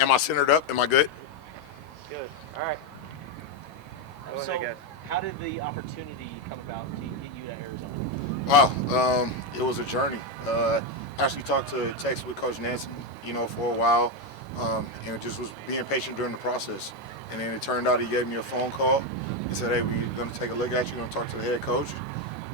Am I centered up? Am I good? Good. All right. So, how did the opportunity come about to get you to Arizona? Wow, it was a journey. Actually talked to text with Coach Nancy, for a while, and just was being patient during the process. And then it turned out he gave me a phone call and said, "Hey, we're going to take a look at you. We're going to talk to the head coach."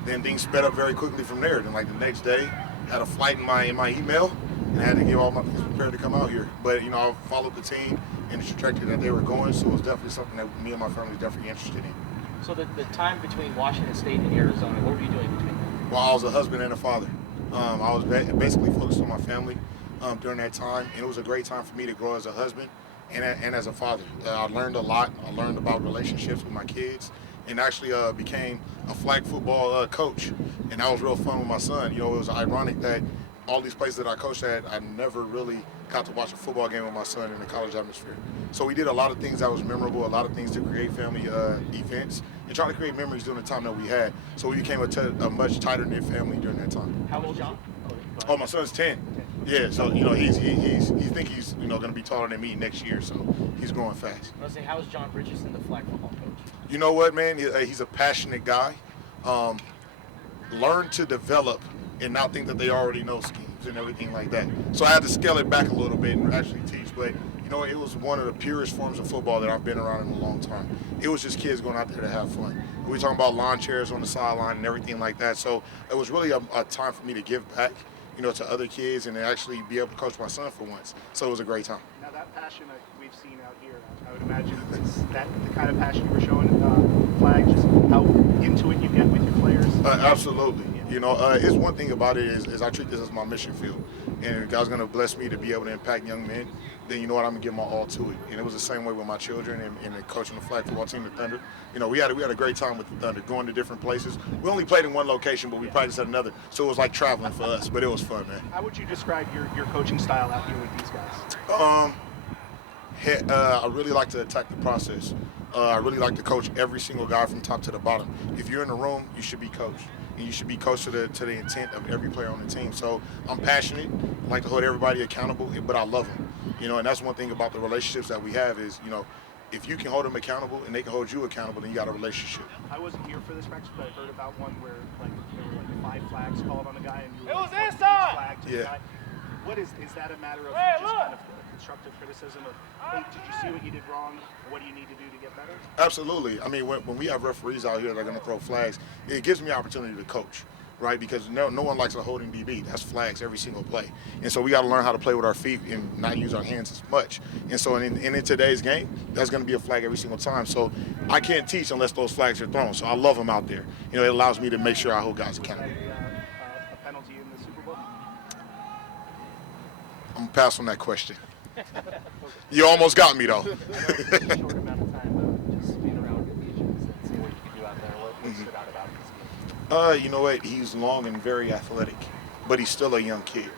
Then things sped up very quickly from there. Then, like the next day, had a flight in my email, and I had to get all my things prepared to come out here. But I followed the team and the trajectory that they were going, so it was definitely something that me and my family was definitely interested in. So the time between Washington State and Arizona, what were you doing between them? Well, I was a husband and a father. I was basically focused on my family during that time, and it was a great time for me to grow as a husband and as a father. I learned a lot. I learned about relationships with my kids, and actually became a flag football coach, and that was real fun with my son. It was ironic that all these places that I coached at, I never really got to watch a football game with my son in the college atmosphere. So we did a lot of things that was memorable, a lot of things to create family events, and try to create memories during the time that we had. So we became a much tighter knit family during that time. How old is John? Oh, my son's 10. Yeah, so he think he's going to be taller than me next year, so he's growing fast. I was saying, how is John Richardson, the flag football coach? You know what, man? He's a passionate guy. Learn to develop and not think that they already know schemes and everything like that. So I had to scale it back a little bit and actually teach. But it was one of the purest forms of football that I've been around in a long time. It was just kids going out there to have fun. We were talking about lawn chairs on the sideline and everything like that. So it was really a time for me to give back, to other kids and to actually be able to coach my son for once. So it was a great time. Now that passion that we've seen out here, I would imagine it's that the kind of passion you were showing flag, just how into it you get with your players. Absolutely. It's one thing about it is I treat this as my mission field, and if God's going to bless me to be able to impact young men, then you know what, I'm going to give my all to it. And it was the same way with my children and coaching the flag football team, the Thunder. We had a great time with the Thunder, going to different places. We only played in one location, but we practiced at another, so it was like traveling for us, but it was fun, man. How would you describe your coaching style out here with these guys? I really like to attack the process. I really like to coach every single guy from top to the bottom. If you're in the room, you should be coached. And you should be coached to the intent of every player on the team. So I'm passionate. I like to hold everybody accountable, but I love them. And that's one thing about the relationships that we have is, if you can hold them accountable and they can hold you accountable, then you got a relationship. I wasn't here for this practice, but I heard about one where there were 5 flags called on a guy and you were flag to the guy. What is that a matter of just kind of constructive criticism of, hey, did you see what you did wrong? What do you need to do to get better? Absolutely. I mean, when we have referees out here that are going to throw flags, it gives me opportunity to coach, right? Because no one likes a holding DB. That's flags every single play. And so we got to learn how to play with our feet and not use our hands as much. And so in today's game, that's going to be a flag every single time. So I can't teach unless those flags are thrown. So I love them out there. It allows me to make sure I hold guys accountable. A penalty in the Super Bowl? I'm going to pass on that question. You almost got me, though. Short amount of time, just being around the Asians and seeing what you can do out there. What stood out about this game? You know what? He's long and very athletic, but he's still a young kid.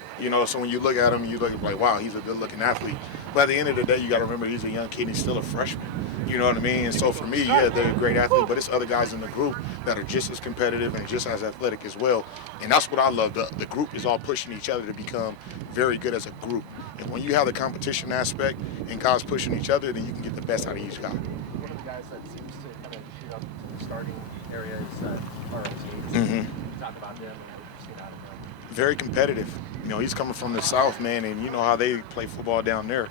So when you look at him, you look like, wow, he's a good-looking athlete. But at the end of the day, you got to remember he's a young kid. He's still a freshman. You know what I mean? And so for me, yeah, they're a great athlete, but it's other guys in the group that are just as competitive and just as athletic as well. And that's what I love. The group is all pushing each other to become very good as a group. And when you have the competition aspect and guys pushing each other, then you can get the best out of each guy. One of the guys that seems to kind of shoot up to the starting area is ROT. Talk about them and what you've seen out of them. Very competitive. He's coming from the South, man, and you know how they play football down there.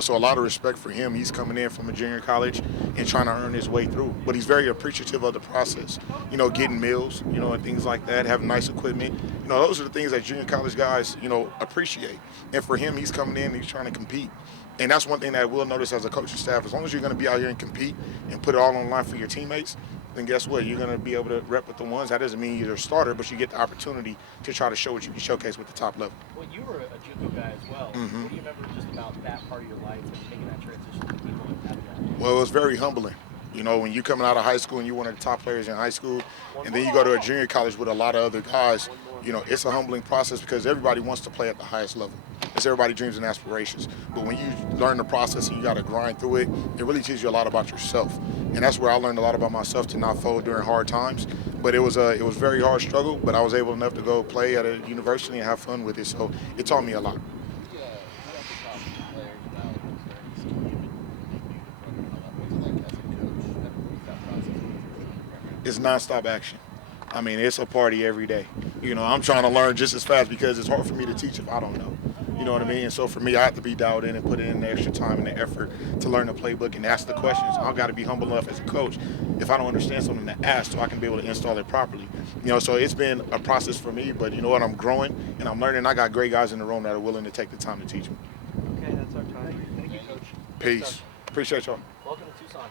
So a lot of respect for him. He's coming in from a junior college and trying to earn his way through. But he's very appreciative of the process. Getting meals, and things like that, having nice equipment. Those are the things that junior college guys, appreciate. And for him, he's coming in and he's trying to compete. And that's one thing that we'll notice as a coaching staff. As long as you're going to be out here and compete and put it all on the line for your teammates, then guess what? You're going to be able to rep with the ones. That doesn't mean you're a starter, but you get the opportunity to try to show what you can showcase with the top level. Well, you were a JUCO guy as well. What do you remember just about that part of your life and making that transition to people and having that? Well, it was very humbling. When you coming out of high school and you're one of the top players in high school, and then you go to a junior college with a lot of other guys, it's a humbling process because everybody wants to play at the highest level. It's everybody's dreams and aspirations. But when you learn the process and you got to grind through it, it really teaches you a lot about yourself. And that's where I learned a lot about myself, to not fold during hard times. But it was very hard struggle, but I was able enough to go play at a university and have fun with it. So it taught me a lot. It's nonstop action. I mean, it's a party every day. You know, I'm trying to learn just as fast because it's hard for me to teach if I don't know. You know what I mean? And so for me, I have to be dialed in and put in the extra time and the effort to learn the playbook and ask the questions. I've got to be humble enough as a coach, if I don't understand something, to ask so I can be able to install it properly. You know, so it's been a process for me, but you know what? I'm growing and I'm learning. I got great guys in the room that are willing to take the time to teach me. Okay, that's our time. Thank you, Coach. Peace. Appreciate y'all. Welcome to Tucson.